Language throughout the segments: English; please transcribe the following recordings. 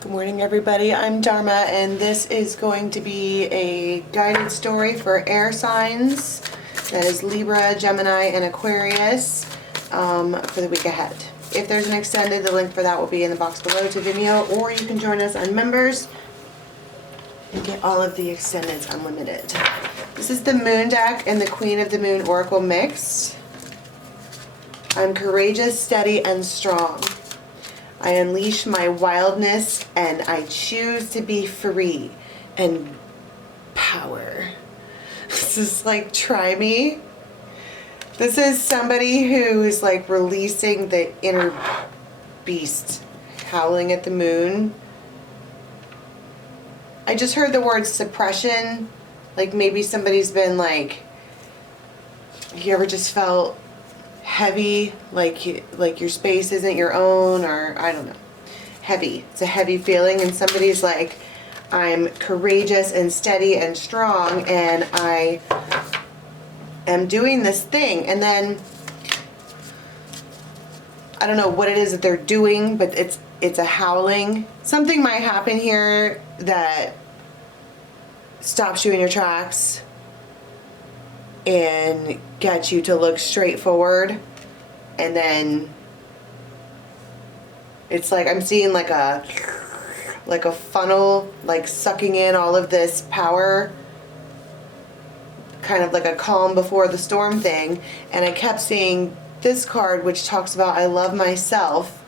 Good morning, everybody. I'm Dharma, and this is going to be a guided story for air signs. That is Libra, Gemini, and Aquarius for the week ahead. If there's an extended, the link for that will be in the box below to Vimeo, or you can join us on members and get all of the extendeds unlimited. This is the Moon deck and the Queen of the Moon Oracle mixed. I'm courageous, steady, and strong. I unleash my wildness and I choose to be free and power. This is like, try me. This is somebody who's like releasing the inner beast, howling at the moon. I just heard the word suppression. Like maybe somebody's been like, you ever just felt heavy, like your space isn't your own, or I don't know, heavy. It's a heavy feeling, and somebody's like, I'm courageous and steady and strong, and I am doing this thing. And then I don't know what it is that they're doing, but it's a howling. Something might happen here that stops you in your tracks and get you to look straight forward. And then it's like I'm seeing like a funnel, like sucking in all of this power, kind of like a calm before the storm thing. And I kept seeing this card, which talks about I love myself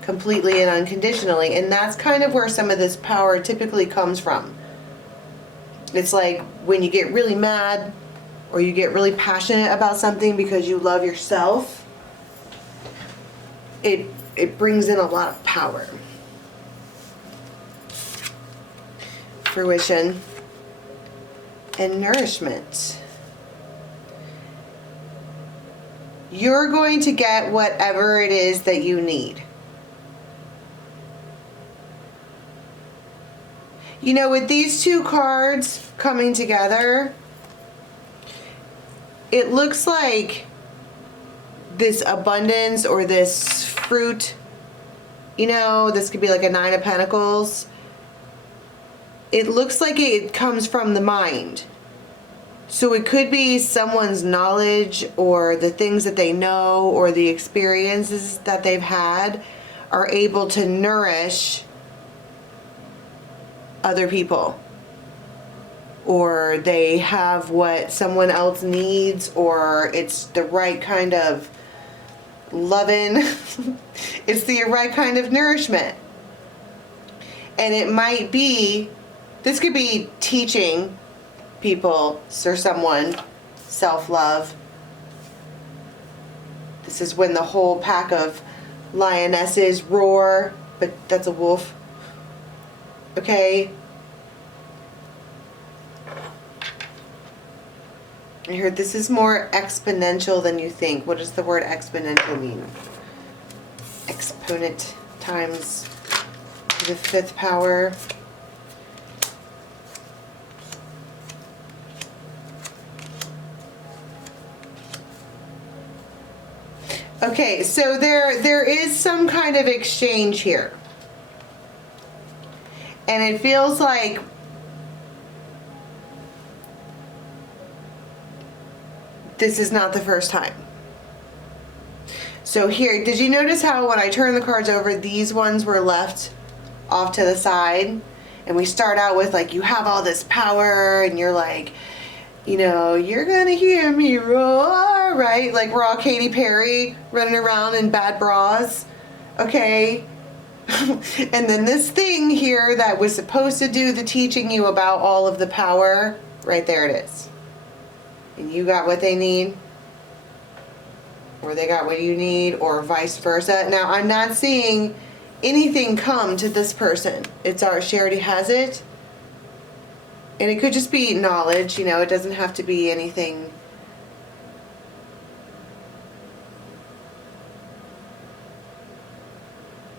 completely and unconditionally, and that's kind of where some of this power typically comes from. It's like when you get really mad or you get really passionate about something because you love yourself, it brings in a lot of power. Fruition and nourishment. You're going to get whatever it is that you need. You know, with these two cards coming together, it looks like this abundance or this fruit, you know, this could be like a Nine of Pentacles. It looks like it comes from the mind. So it could be someone's knowledge or the things that they know or the experiences that they've had are able to nourish other people. Or they have what someone else needs, or it's the right kind of loving. It's the right kind of nourishment. And it might be, this could be teaching people or someone self-love. This is when the whole pack of lionesses roar, but that's a wolf. Okay? I heard this is more exponential than you think. What does the word exponential mean? Exponent times the fifth power. Okay, so there is some kind of exchange here. And it feels like this is not the first time. So here, did you notice how when I turn the cards over, these ones were left off to the side? And we start out with like, you have all this power, and you're like, you know, you're gonna hear me roar, right? Like we're all Katy Perry running around in bad bras, okay? And then this thing here that was supposed to do the teaching you about all of the power, right there it is. And you got what they need, or they got what you need, or vice versa. Now, I'm not seeing anything come to this person. It's ours. She already has it. And it could just be knowledge, you know, it doesn't have to be anything.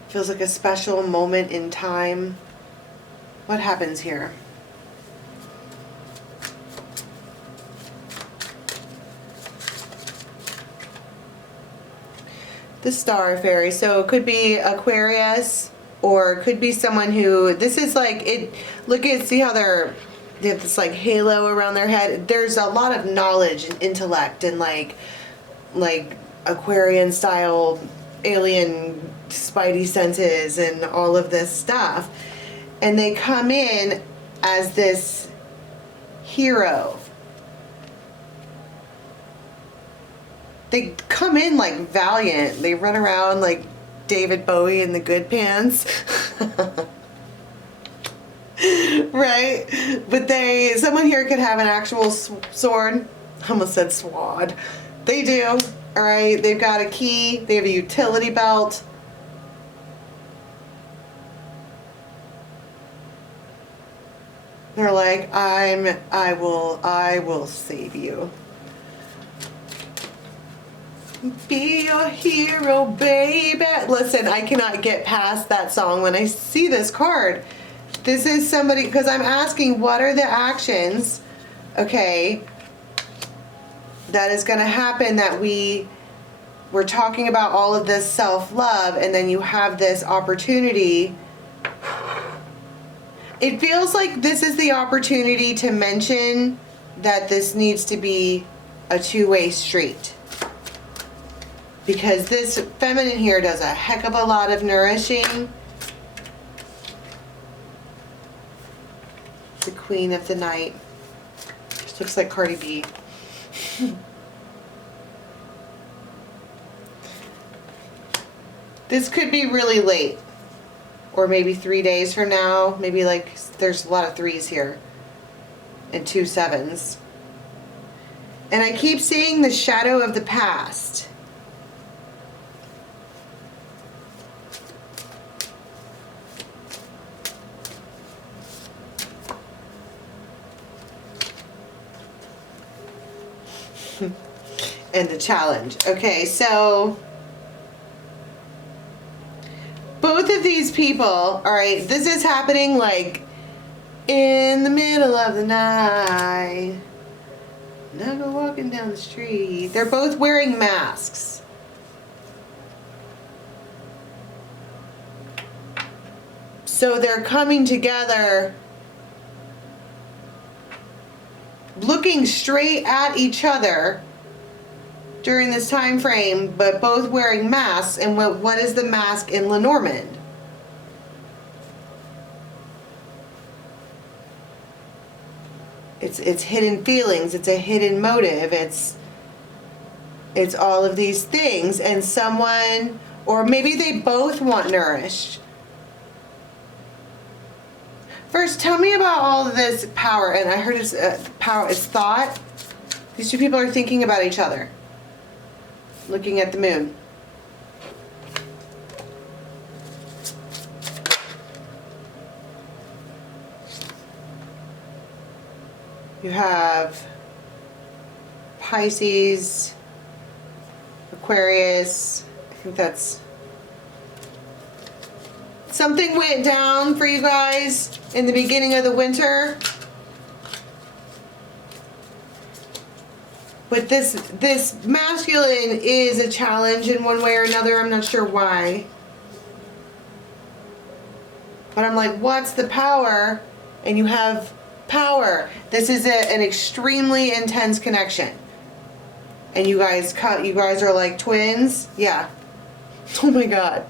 Feels like a special moment in time. What happens here? The Star Fairy. So it could be Aquarius, or it could be someone who, this is like, it, look at, see how they have this like halo around their head. There's a lot of knowledge and intellect and like Aquarian style alien spidey senses and all of this stuff. And they come in as this hero. They come in like valiant. They run around like David Bowie in the good pants. Right? But someone here could have an actual sword. I almost said sword. They do. Alright, they've got a key. They have a utility belt. They're like, I will save you. Be your hero, baby. Listen, I cannot get past that song when I see this card. This is somebody, because I'm asking, what are the actions, okay, that is going to happen, that we're talking about all of this self-love, and then you have this opportunity. It feels like this is the opportunity to mention that this needs to be a two-way street. Because this feminine here does a heck of a lot of nourishing. The Queen of the Night. Just looks like Cardi B. This could be really late. Or maybe 3 days from now. Maybe like, there's a lot of 3s here. And 2 7s. And I keep seeing the shadow of the past. And the challenge. Okay, so both of these people, all right, this is happening like in the middle of the night. Now go walking down the street. They're both wearing masks. So they're coming together, looking straight at each other during this time frame, but both wearing masks. And what is the mask in Lenormand? It's hidden feelings, it's a hidden motive, it's all of these things. And someone, or maybe they both want nourished. First, tell me about all of this power. And I heard it's power, it's thought. These two people are thinking about each other, looking at the moon. You have Pisces, Aquarius. I think that's... Something went down for you guys in the beginning of the winter. But this masculine is a challenge in one way or another. I'm not sure why. But I'm like, what's the power? And you have power. This is an extremely intense connection. And you guys are like twins. Yeah. Oh my God.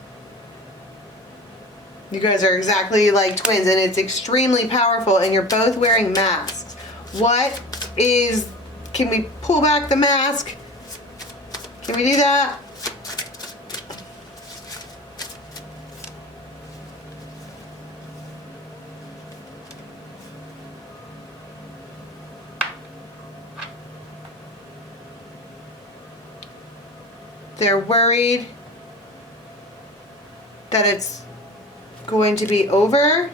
You guys are exactly like twins, and it's extremely powerful, and you're both wearing masks. What is... Can we pull back the mask? Can we do that? They're worried that it's going to be over.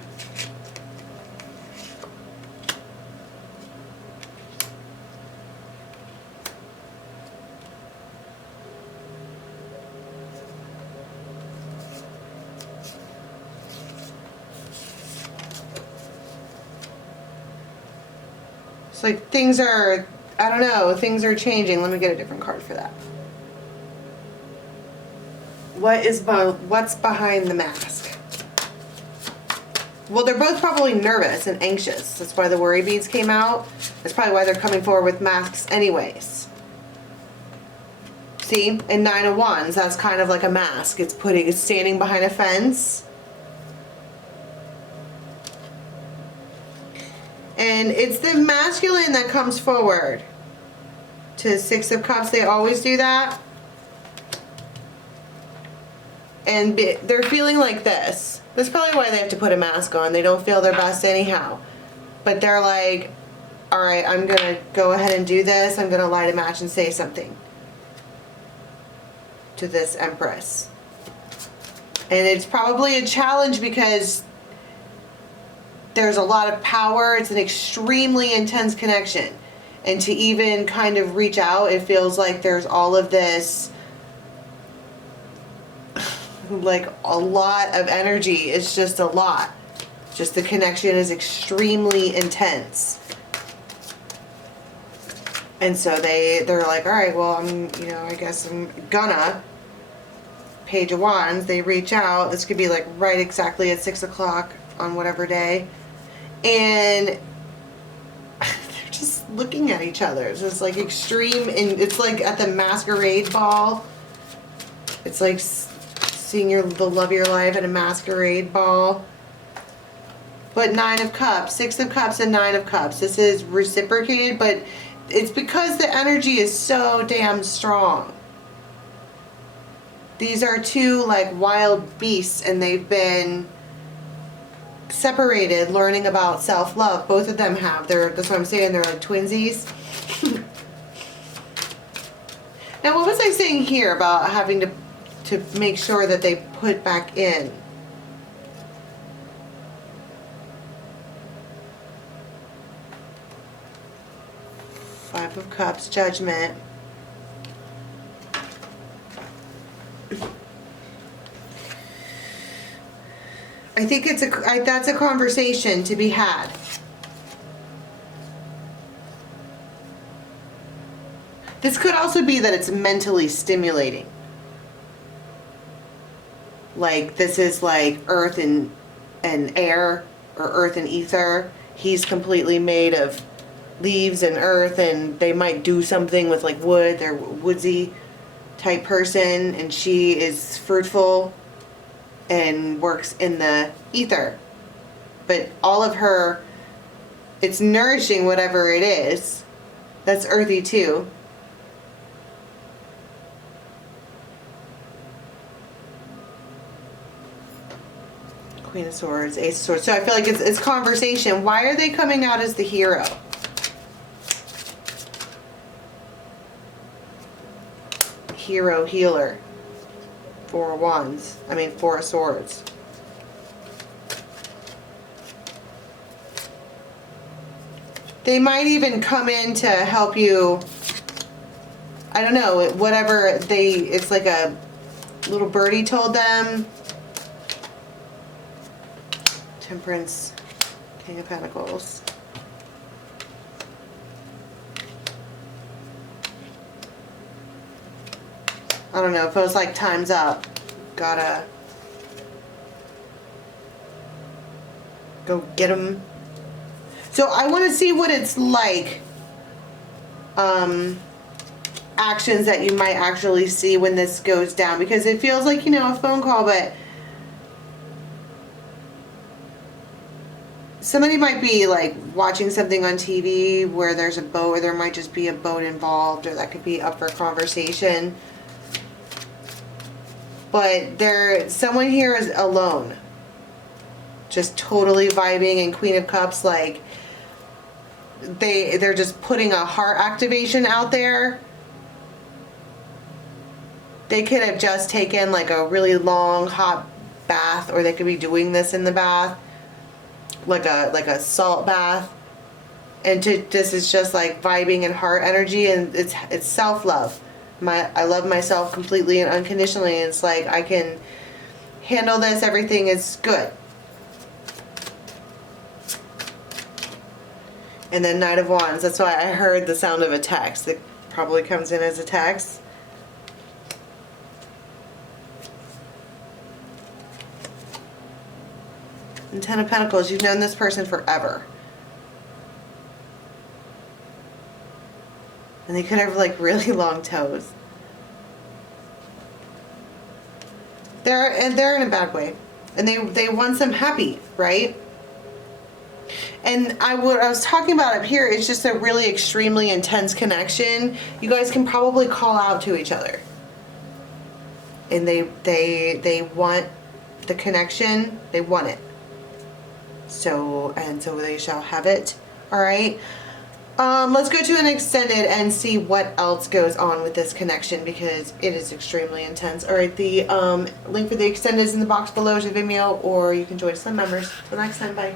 It's like things are, I don't know, things are changing. Let me get a different card for that. What's behind the mask? Well, they're both probably nervous and anxious. That's why the worry beads came out. That's probably why they're coming forward with masks anyways. See? And Nine of Wands, that's kind of like a mask. It's standing behind a fence. And it's the masculine that comes forward. To Six of Cups, they always do that. And they're feeling like this. That's probably why they have to put a mask on. They don't feel their best anyhow. But they're like, all right, I'm going to go ahead and do this. I'm going to light a match and say something to this Empress. And it's probably a challenge because there's a lot of power. It's an extremely intense connection. And to even kind of reach out, it feels like there's all of this, like a lot of energy. It's just a lot. Just the connection is extremely intense. And so they're like, all right, well, I guess I'm gonna. Page of Wands, they reach out. This could be like right exactly at 6 o'clock on whatever day. And they're just looking at each other. It's just like extreme, and it's like at the masquerade ball. It's like seeing the love of your life at a masquerade ball. But Nine of Cups, Six of Cups, and Nine of Cups. This is reciprocated, but it's because the energy is so damn strong. These are two like wild beasts, and they've been separated, learning about self-love. Both of them have. That's what I'm saying. They're like twinsies. Now, what was I saying here about having to make sure that they put back in? Five of Cups, Judgment. I think that's a conversation to be had. This could also be that it's mentally stimulating. Like this is like earth and air, or earth and ether. He's completely made of leaves and earth, and they might do something with like wood. They're woodsy type person, and she is fruitful and works in the ether. But all of her, it's nourishing whatever it is. That's earthy too. Queen of Swords, Ace of Swords. So I feel like it's conversation. Why are they coming out as the hero? Hero, healer. Four of Wands. Four of Swords. They might even come in to help you. I don't know, whatever it's like a little birdie told them. Temperance, King of Pentacles. I don't know, if it was like time's up, gotta go get them. So I want to see what it's like, actions that you might actually see when this goes down, because it feels like, a phone call, but somebody might be like watching something on TV where there's a boat, or there might just be a boat involved, or that could be up for conversation. But someone here is alone, just totally vibing. And Queen of Cups, like they're just putting a heart activation out there. They could have just taken like a really long hot bath, or they could be doing this in the bath, like a salt bath. And this is just like vibing and heart energy, and it's self-love. I love myself completely and unconditionally, and it's like I can handle this, everything is good. And then Knight of Wands, that's why I heard the sound of a text. It probably comes in as a text. And Ten of Pentacles, you've known this person forever. And they could have like really long toes. They're in a bad way. And they want them happy, right? And what I was talking about up here is just a really extremely intense connection. You guys can probably call out to each other. And they want the connection. They want it. So they shall have it. All right. Let's go to an extended and see what else goes on with this connection, because it is extremely intense. All right, the link for the extended is in the box below to Vimeo, or you can join some members. Till next time, bye.